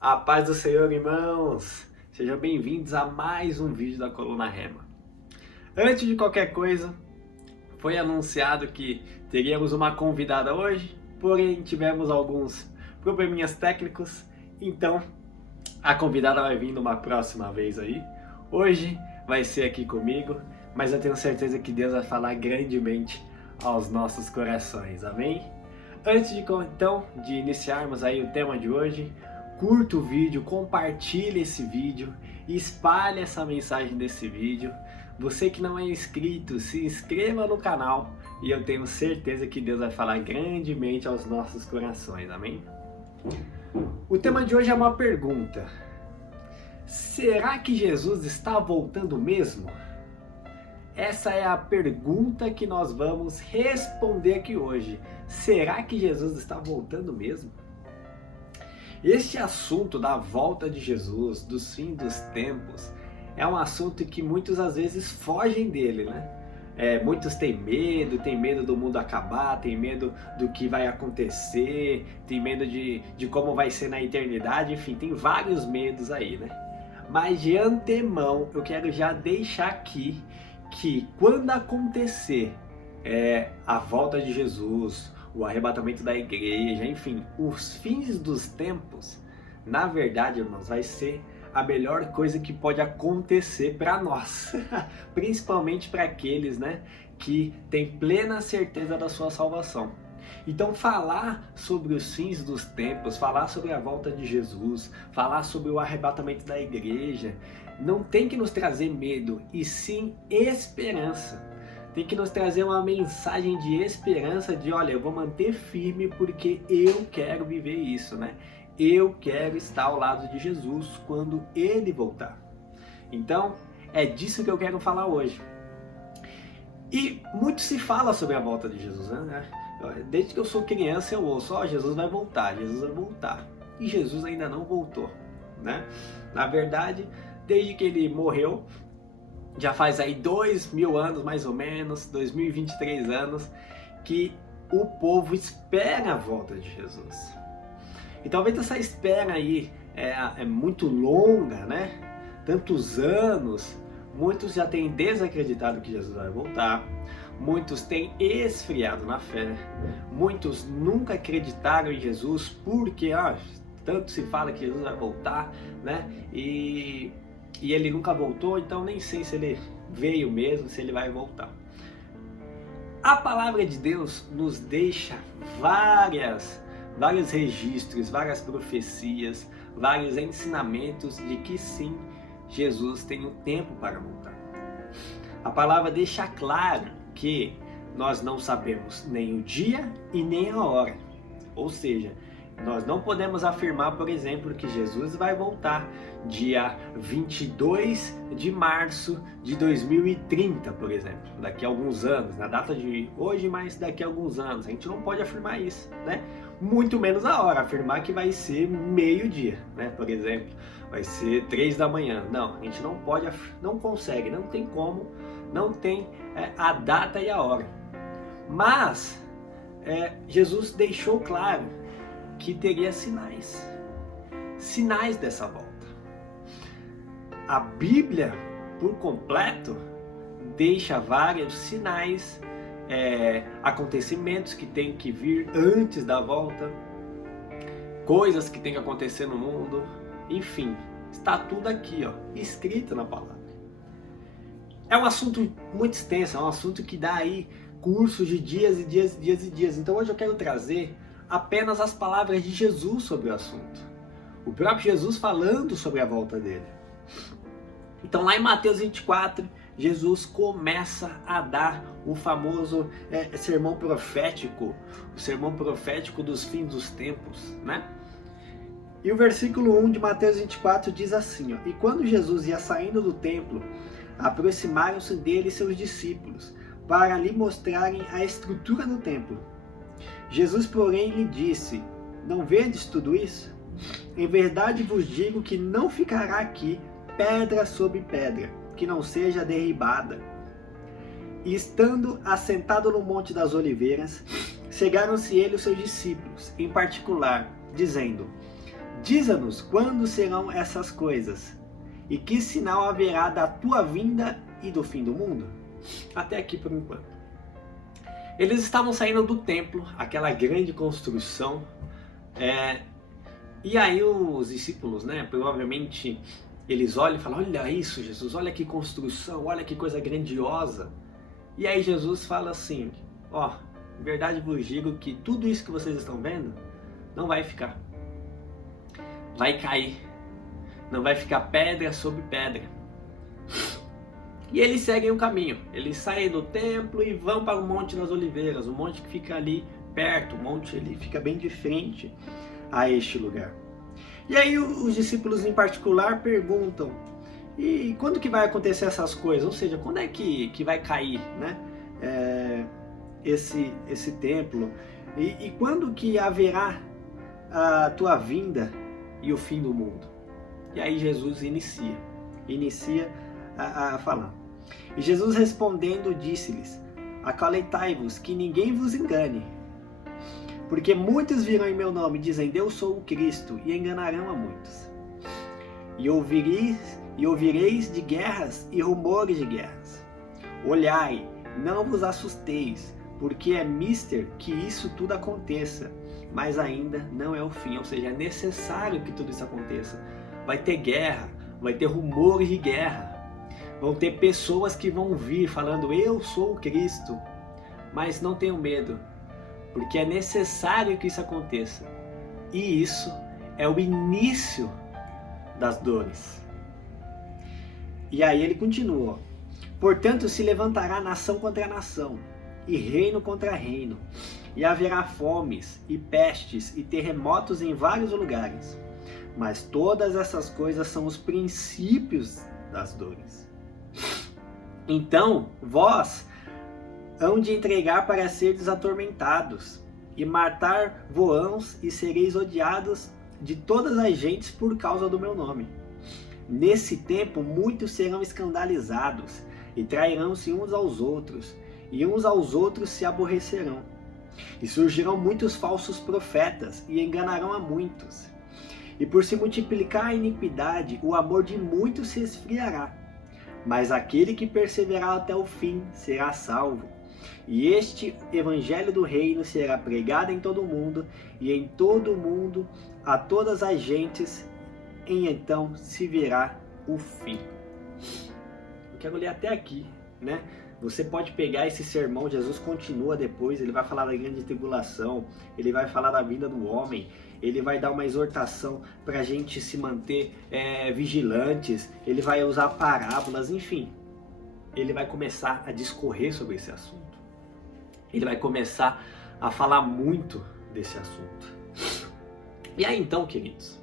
A paz do Senhor, irmãos! Sejam bem-vindos a mais um vídeo da Coluna Rema. Antes de qualquer coisa, foi anunciado que teríamos uma convidada hoje, porém tivemos alguns probleminhas técnicos, então a convidada vai vir numa próxima vez aí. Hoje vai ser aqui comigo, mas eu tenho certeza que Deus vai falar grandemente aos nossos corações, amém? Antes de iniciarmos aí o tema de hoje, curta o vídeo, compartilhe esse vídeo, espalhe essa mensagem desse vídeo. Você que não é inscrito, se inscreva no canal e eu tenho certeza que Deus vai falar grandemente aos nossos corações, amém? O tema de hoje é uma pergunta. Será que Jesus está voltando mesmo? Essa é a pergunta que nós vamos responder aqui hoje. Será que Jesus está voltando mesmo? Este assunto da volta de Jesus, dos fins dos tempos, é um assunto que muitos às vezes fogem dele, né? Muitos têm medo do mundo acabar, têm medo do que vai acontecer, têm medo de como vai ser na eternidade, enfim, tem vários medos aí, né? Mas de antemão eu quero já deixar aqui que quando acontecer a volta de Jesus, o arrebatamento da igreja, enfim, os fins dos tempos, na verdade, irmãos, vai ser a melhor coisa que pode acontecer para nós, principalmente para aqueles, né, que têm plena certeza da sua salvação. Então falar sobre os fins dos tempos, falar sobre a volta de Jesus, falar sobre o arrebatamento da igreja, não tem que nos trazer medo, e sim esperança. Tem que nos trazer uma mensagem de esperança, de olha, eu vou manter firme porque eu quero viver isso, né? Eu quero estar ao lado de Jesus quando Ele voltar. Então, é disso que eu quero falar hoje. E muito se fala sobre a volta de Jesus, né? Desde que eu sou criança eu ouço, Jesus vai voltar, Jesus vai voltar. E Jesus ainda não voltou, né? Na verdade, desde que Ele morreu, já faz aí 2000 anos mais ou menos, 2023 anos, que o povo espera a volta de Jesus. E talvez essa espera aí é muito longa, né? Tantos anos, muitos já têm desacreditado que Jesus vai voltar, muitos têm esfriado na fé, muitos nunca acreditaram em Jesus porque tanto se fala que Jesus vai voltar, né? E ele nunca voltou, então nem sei se ele veio mesmo, se ele vai voltar. A palavra de Deus nos deixa vários registros, várias profecias, vários ensinamentos de que sim, Jesus tem um tempo para voltar. A palavra deixa claro que nós não sabemos nem o dia e nem a hora. Ou seja, nós não podemos afirmar, por exemplo, que Jesus vai voltar dia 22 de março de 2030, por exemplo, daqui a alguns anos, na data de hoje, mas daqui a alguns anos. A gente não pode afirmar isso, né? Muito menos a hora, afirmar que vai ser meio-dia, né? Por exemplo, vai ser 3 da manhã. Não, a gente não pode, não consegue, não tem como, não tem a data e a hora. Mas Jesus deixou claro que teria sinais dessa volta. A Bíblia, por completo, deixa vários sinais, acontecimentos que tem que vir antes da volta, coisas que tem que acontecer no mundo, enfim, está tudo aqui, escrito na palavra. É um assunto muito extenso, é um assunto que dá aí cursos de dias e dias e dias e dias. Então hoje eu quero trazer apenas as palavras de Jesus sobre o assunto. O próprio Jesus falando sobre a volta dele. Então lá em Mateus 24, Jesus começa a dar o famoso sermão profético, o sermão profético dos fins dos tempos, né? E o versículo 1 de Mateus 24 diz assim, e quando Jesus ia saindo do templo, aproximaram-se dele seus discípulos, para lhe mostrarem a estrutura do templo. Jesus, porém, lhe disse, não vedes tudo isso? Em verdade vos digo que não ficará aqui pedra sobre pedra, que não seja derribada. E estando assentado no Monte das Oliveiras, chegaram-se ele e os seus discípulos, em particular, dizendo, Diza-nos quando serão essas coisas, e que sinal haverá da tua vinda e do fim do mundo? Até aqui por enquanto. Eles estavam saindo do templo, aquela grande construção, e aí os discípulos, provavelmente eles olham e falam: olha isso, Jesus, olha que construção, olha que coisa grandiosa. E aí Jesus fala assim: ó, em verdade vos digo que tudo isso que vocês estão vendo não vai ficar. Vai cair. Não vai ficar pedra sobre pedra. E eles seguem o caminho. Eles saem do templo e vão para o Monte das Oliveiras, o monte que fica ali perto, o monte ele fica bem de frente a este lugar. E aí os discípulos em particular perguntam: e quando que vai acontecer essas coisas? Ou seja, quando é que vai cair, esse templo? E quando que haverá a tua vinda e o fim do mundo? E aí Jesus inicia a falar. E Jesus respondendo disse-lhes: acautelai-vos que ninguém vos engane, porque muitos virão em meu nome dizendo eu sou o Cristo, e enganarão a muitos. E ouvireis de guerras e rumores de guerras. Olhai, não vos assusteis, porque é mister que isso tudo aconteça, mas ainda não é o fim. Ou seja, é necessário que tudo isso aconteça. Vai ter guerra, vai ter rumores de guerra, vão ter pessoas que vão vir falando eu sou o Cristo, mas não tenham medo, porque é necessário que isso aconteça. E isso é o início das dores. E aí ele continua: portanto se levantará nação contra nação, e reino contra reino, e haverá fomes, e pestes, e terremotos em vários lugares. Mas todas essas coisas são os princípios das dores. Então vós hão de entregar para seres atormentados, e matar voãos, e sereis odiados de todas as gentes por causa do meu nome. Nesse tempo muitos serão escandalizados, e trairão-se uns aos outros, e uns aos outros se aborrecerão. E surgirão muitos falsos profetas, e enganarão a muitos. E por se multiplicar a iniquidade, o amor de muitos se esfriará. Mas aquele que perseverar até o fim será salvo. E este evangelho do reino será pregado em todo o mundo, e em todo o mundo a todas as gentes, e então se verá o fim. Eu quero ler até aqui, Você pode pegar esse sermão, Jesus continua depois, ele vai falar da grande tribulação, ele vai falar da vinda do homem, ele vai dar uma exortação para a gente se manter vigilantes, ele vai usar parábolas, enfim. Ele vai começar a discorrer sobre esse assunto. Ele vai começar a falar muito desse assunto. E aí então, queridos,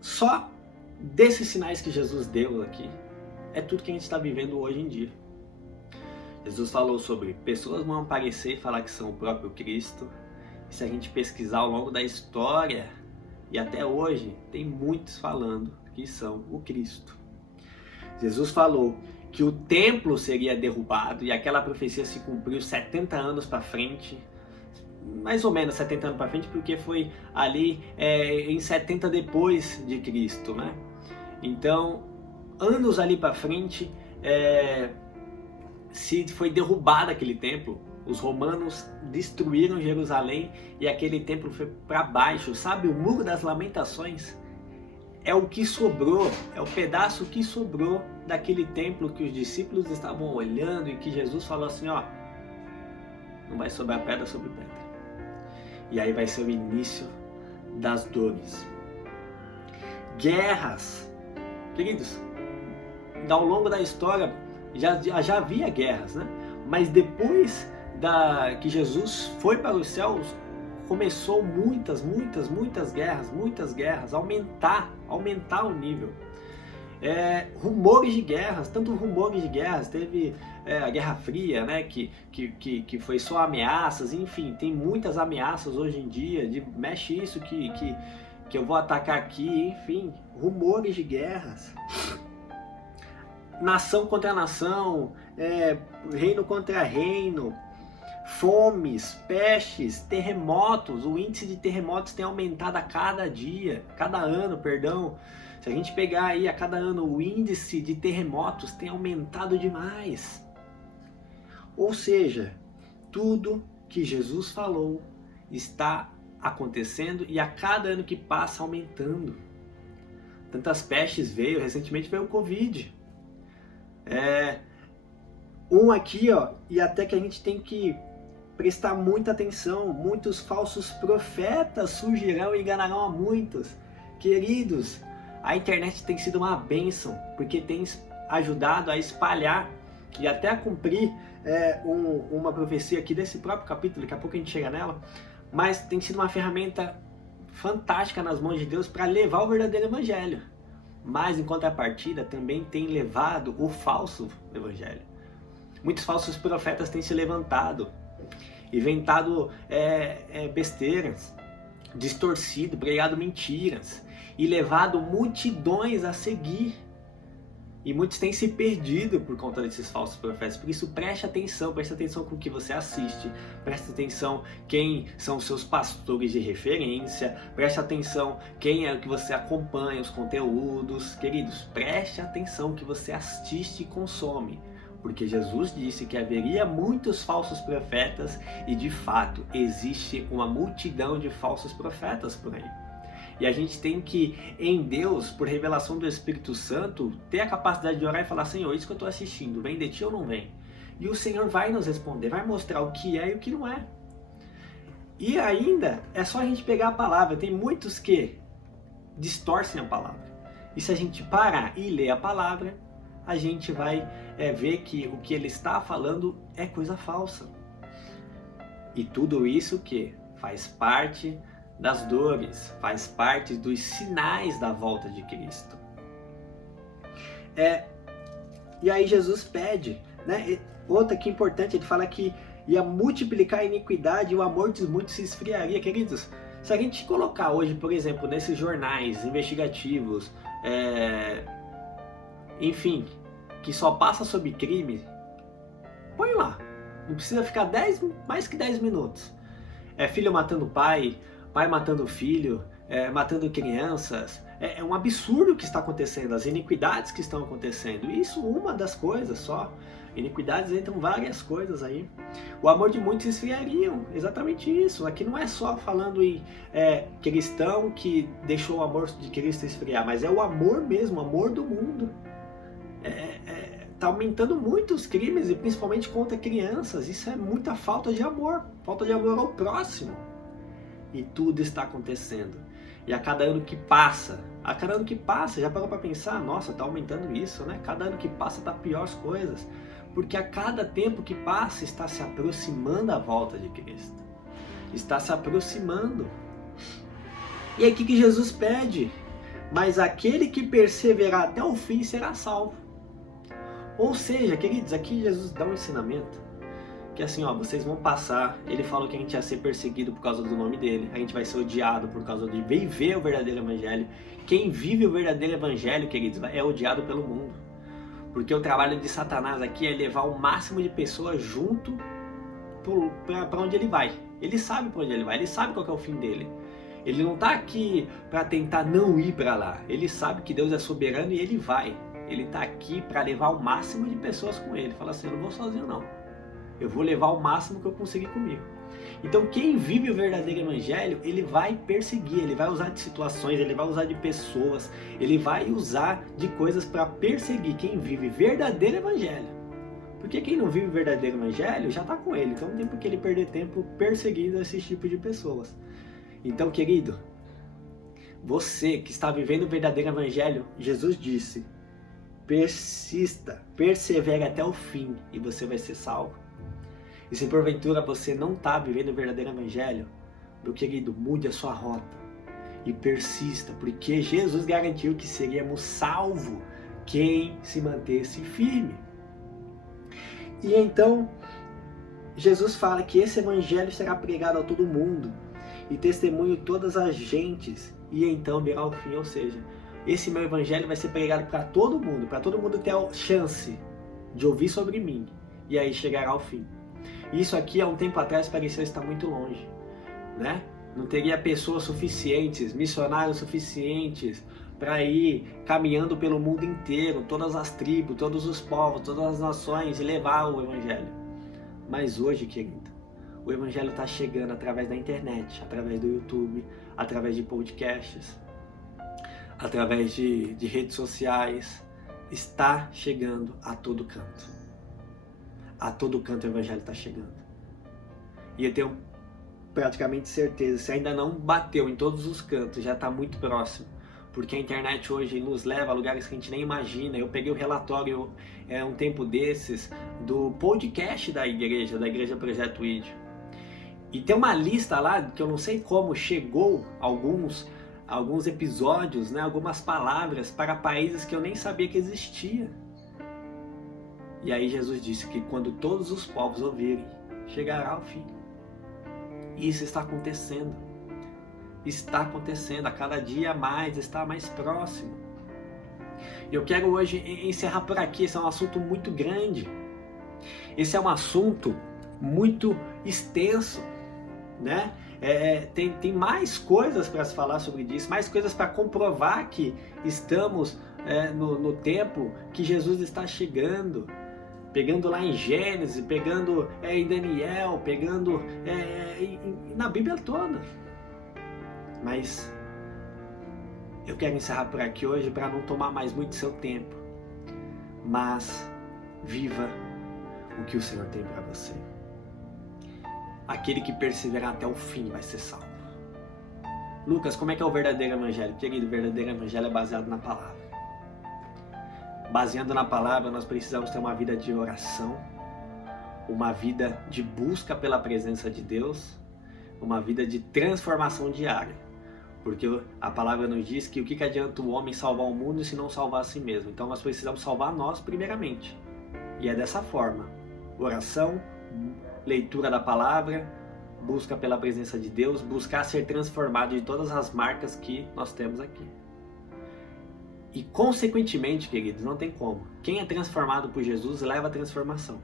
só desses sinais que Jesus deu aqui, é tudo que a gente está vivendo hoje em dia. Jesus falou sobre pessoas vão aparecer e falar que são o próprio Cristo. E se a gente pesquisar ao longo da história, e até hoje, tem muitos falando que são o Cristo. Jesus falou que o templo seria derrubado, e aquela profecia se cumpriu 70 anos para frente, mais ou menos 70 anos para frente, porque foi ali em 70 depois de Cristo, Então, anos ali para frente, foi derrubado aquele templo. Os romanos destruíram Jerusalém e aquele templo foi para baixo. Sabe, o Muro das Lamentações é o que sobrou, é o pedaço que sobrou daquele templo que os discípulos estavam olhando e que Jesus falou assim, não vai sobrar pedra sobre pedra. E aí vai ser o início das dores. Guerras. Queridos, ao longo da história já havia guerras, Mas depois que Jesus foi para os céus, começou muitas guerras, aumentar o nível. Rumores de guerras, tanto rumores de guerras, teve a Guerra Fria, que foi só ameaças, enfim, tem muitas ameaças hoje em dia, de mexe isso que eu vou atacar aqui, enfim, rumores de guerras. Nação contra nação, reino contra reino, fomes, pestes, terremotos. O índice de terremotos tem aumentado a cada ano, perdão. Se a gente pegar aí a cada ano, o índice de terremotos tem aumentado demais. Ou seja, tudo que Jesus falou está acontecendo e a cada ano que passa aumentando. Tantas pestes veio, recentemente veio o Covid. Aqui, e até que a gente tem que prestar muita atenção. Muitos falsos profetas surgirão e enganarão a muitos. Queridos, a internet tem sido uma bênção, porque tem ajudado a espalhar e até a cumprir uma profecia aqui desse próprio capítulo, daqui a pouco a gente chega nela, mas tem sido uma ferramenta fantástica nas mãos de Deus para levar o verdadeiro evangelho. Mas em contrapartida também tem levado o falso evangelho. Muitos falsos profetas têm se levantado, inventado besteiras, distorcido, pregado mentiras e levado multidões a seguir. E muitos têm se perdido por conta desses falsos profetas. Por isso preste atenção com o que você assiste, preste atenção quem são os seus pastores de referência, preste atenção quem é o que você acompanha, os conteúdos. Queridos, preste atenção que você assiste e consome. Porque Jesus disse que haveria muitos falsos profetas e de fato existe uma multidão de falsos profetas por aí. E a gente tem que, em Deus, por revelação do Espírito Santo, ter a capacidade de orar e falar: Senhor, isso que eu estou assistindo, vem de ti ou não vem? E o Senhor vai nos responder, vai mostrar o que é e o que não é. E ainda, é só a gente pegar a palavra. Tem muitos que distorcem a palavra. E se a gente parar e ler a palavra, a gente vai ver que o que ele está falando é coisa falsa. E tudo isso que faz parte das dores, faz parte dos sinais da volta de Cristo. E aí Jesus pede, né? Outra que é importante, ele fala que ia multiplicar a iniquidade e o amor dos muitos se esfriaria. Queridos, se a gente colocar hoje, por exemplo, nesses jornais investigativos, enfim, que só passa sobre crime, põe lá. Não precisa ficar mais que 10 minutos. Filho matando pai matando filho, matando crianças. É um absurdo o que está acontecendo, as iniquidades que estão acontecendo. Isso uma das coisas só. Iniquidades entram várias coisas aí. O amor de muitos esfriariam, exatamente isso. Aqui não é só falando em cristão que deixou o amor de Cristo esfriar, mas é o amor mesmo, o amor do mundo. Está aumentando muito os crimes, e principalmente contra crianças. Isso é muita falta de amor ao próximo. E tudo está acontecendo. E a cada ano que passa, já parou para pensar? Nossa, está aumentando isso, né? Cada ano que passa está pior as coisas. Porque a cada tempo que passa está se aproximando a volta de Cristo. Está se aproximando. E aí o que Jesus pede? Mas aquele que perseverar até o fim será salvo. Ou seja, queridos, aqui Jesus dá um ensinamento que assim, vocês vão passar. Ele falou que a gente ia ser perseguido por causa do nome dele, a gente vai ser odiado por causa de viver o verdadeiro evangelho. Quem vive o verdadeiro evangelho, queridos, é odiado pelo mundo. Porque o trabalho de Satanás aqui é levar o máximo de pessoas junto para onde ele vai. Ele sabe para onde ele vai, ele sabe qual que é o fim dele. Ele não está aqui para tentar não ir para lá. Ele sabe que Deus é soberano e ele vai. Ele está aqui para levar o máximo de pessoas com ele. Fala assim: eu não vou sozinho não. Eu vou levar o máximo que eu conseguir comigo. Então quem vive o verdadeiro evangelho, ele vai perseguir, ele vai usar de situações, ele vai usar de pessoas, ele vai usar de coisas para perseguir quem vive verdadeiro evangelho. Porque quem não vive o verdadeiro evangelho já está com ele, então não tem por que ele perder tempo perseguindo esse tipo de pessoas. Então, querido, você que está vivendo o verdadeiro evangelho, Jesus disse: persista, persevere até o fim e você vai ser salvo. E se porventura você não está vivendo o verdadeiro evangelho, meu querido, mude a sua rota e persista, porque Jesus garantiu que seríamos salvos quem se mantesse firme. E então, Jesus fala que esse evangelho será pregado a todo mundo e testemunho todas as gentes, e então virá o fim. Ou seja, esse meu evangelho vai ser pregado para todo mundo ter a chance de ouvir sobre mim, e aí chegará ao fim. Isso aqui há um tempo atrás parecia estar muito longe, né? Não teria pessoas suficientes, missionários suficientes para ir caminhando pelo mundo inteiro, todas as tribos, todos os povos, todas as nações e levar o Evangelho. Mas hoje, querido, o Evangelho está chegando através da internet, através do YouTube, através de podcasts, através de redes sociais. Está chegando a todo canto. A todo canto o Evangelho está chegando. E eu tenho praticamente certeza, se ainda não bateu em todos os cantos, já está muito próximo. Porque a internet hoje nos leva a lugares que a gente nem imagina. Eu peguei o relatório um tempo desses do podcast da Igreja Projeto ID. E tem uma lista lá que eu não sei como chegou alguns episódios, né, algumas palavras para países que eu nem sabia que existia. E aí Jesus disse que quando todos os povos ouvirem, chegará o fim. E isso está acontecendo. Está acontecendo, a cada dia mais, está mais próximo. Eu quero hoje encerrar por aqui. Esse é um assunto muito grande. Esse é um assunto muito extenso, né? Tem mais coisas para se falar sobre isso, mais coisas para comprovar que estamos no tempo que Jesus está chegando. Pegando lá em Gênesis, pegando em Daniel, pegando na Bíblia toda. Mas eu quero encerrar por aqui hoje para não tomar mais muito seu tempo. Mas viva o que o Senhor tem para você. Aquele que perseverar até o fim vai ser salvo. Lucas, como é que é o verdadeiro evangelho? Querido, o verdadeiro evangelho é baseado na palavra. Baseando na palavra, nós precisamos ter uma vida de oração, uma vida de busca pela presença de Deus, uma vida de transformação diária. Porque a palavra nos diz que o que adianta o homem salvar o mundo se não salvar a si mesmo? Então nós precisamos salvar nós primeiramente. E é dessa forma: oração, leitura da palavra, busca pela presença de Deus, buscar ser transformado de todas as marcas que nós temos aqui. E consequentemente, queridos, não tem como. Quem é transformado por Jesus leva a transformação.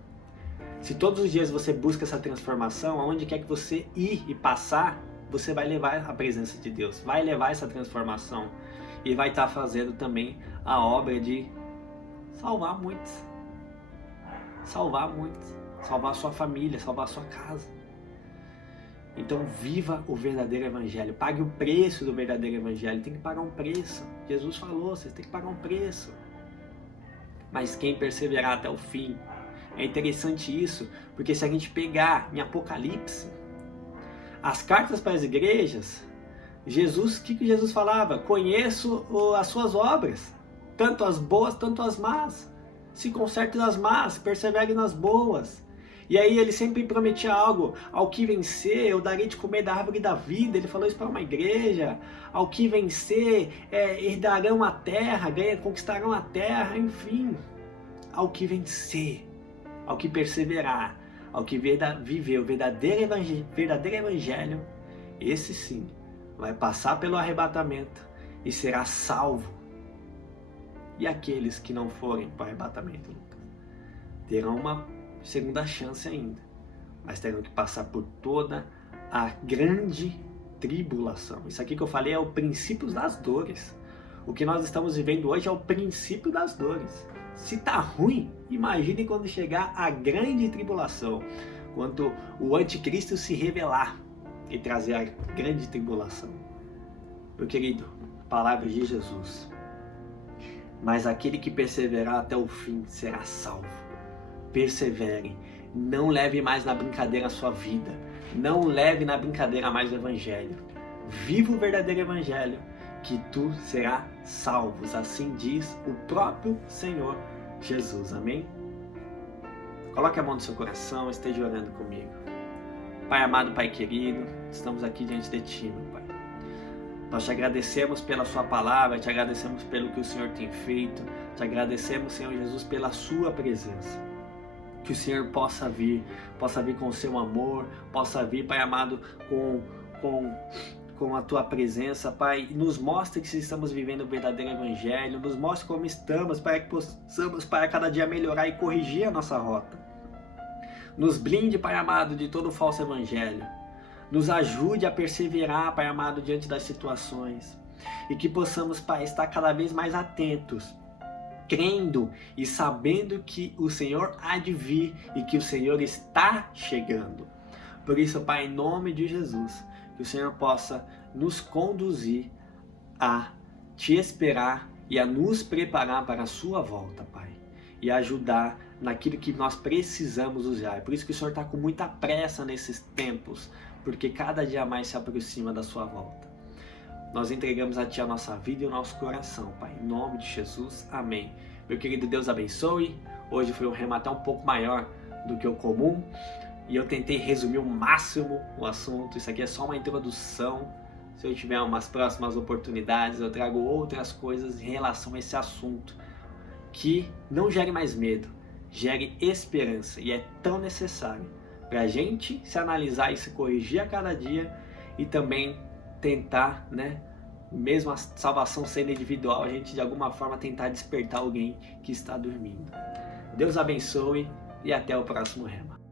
Se todos os dias você busca essa transformação, aonde quer que você ir e passar, você vai levar a presença de Deus, vai levar essa transformação e vai estar fazendo também a obra de salvar muitos. Salvar muitos. Salvar a sua família, salvar a sua casa. Então viva o verdadeiro evangelho, pague o preço do verdadeiro evangelho, tem que pagar um preço. Jesus falou, vocês têm que pagar um preço. Mas quem perseverar até o fim, é interessante isso, porque se a gente pegar em Apocalipse, as cartas para as igrejas, Jesus, o que Jesus falava? Conheço as suas obras, tanto as boas, tanto as más. Se conserte nas más, persevere nas boas. E aí ele sempre prometia algo: ao que vencer, eu darei de comer da árvore da vida. Ele falou isso para uma igreja. Ao que vencer, herdarão a terra, conquistarão a terra, enfim. Ao que vencer, ao que perseverar, ao que viver o verdadeiro evangelho, esse sim vai passar pelo arrebatamento e será salvo. E aqueles que não forem para o arrebatamento, Lucas, terão uma segunda chance ainda, mas terão que passar por toda a grande tribulação. Isso aqui que eu falei é o princípio das dores. O que nós estamos vivendo hoje é o princípio das dores. Se tá ruim, imagine quando chegar a grande tribulação, quando o anticristo se revelar e trazer a grande tribulação. Meu querido, palavras de Jesus: mas aquele que perseverar até o fim será salvo. Persevere, não leve mais na brincadeira a sua vida, não leve na brincadeira mais o evangelho. Viva o verdadeiro evangelho, que tu serás salvo. Assim diz o próprio Senhor Jesus. Amém? Coloque a mão no seu coração, esteja orando comigo. Pai amado, Pai querido, estamos aqui diante de Ti, meu Pai. Nós te agradecemos pela sua palavra, te agradecemos pelo que o Senhor tem feito, te agradecemos, Senhor Jesus, pela sua presença. Que o Senhor possa vir com o seu amor, possa vir, Pai amado, com a tua presença, Pai. Nos mostre que estamos vivendo o verdadeiro evangelho, nos mostre como estamos, para que possamos, Pai, a cada dia melhorar e corrigir a nossa rota. Nos blinde, Pai amado, de todo falso evangelho. Nos ajude a perseverar, Pai amado, diante das situações. E que possamos, Pai, estar cada vez mais atentos, crendo e sabendo que o Senhor há de vir e que o Senhor está chegando. Por isso, Pai, em nome de Jesus, que o Senhor possa nos conduzir a te esperar e a nos preparar para a sua volta, Pai. E ajudar naquilo que nós precisamos usar. Por isso que o Senhor está com muita pressa nesses tempos, porque cada dia mais se aproxima da sua volta. Nós entregamos a Ti a nossa vida e o nosso coração, Pai. Em nome de Jesus, amém. Meu querido, Deus abençoe. Hoje foi um rema até um pouco maior do que o comum. E eu tentei resumir o máximo o assunto. Isso aqui é só uma introdução. Se eu tiver umas próximas oportunidades, eu trago outras coisas em relação a esse assunto. Que não gere mais medo, gere esperança. E é tão necessário para a gente se analisar e se corrigir a cada dia. E também tentar, mesmo a salvação sendo individual, a gente de alguma forma tentar despertar alguém que está dormindo. Deus abençoe e até o próximo rema.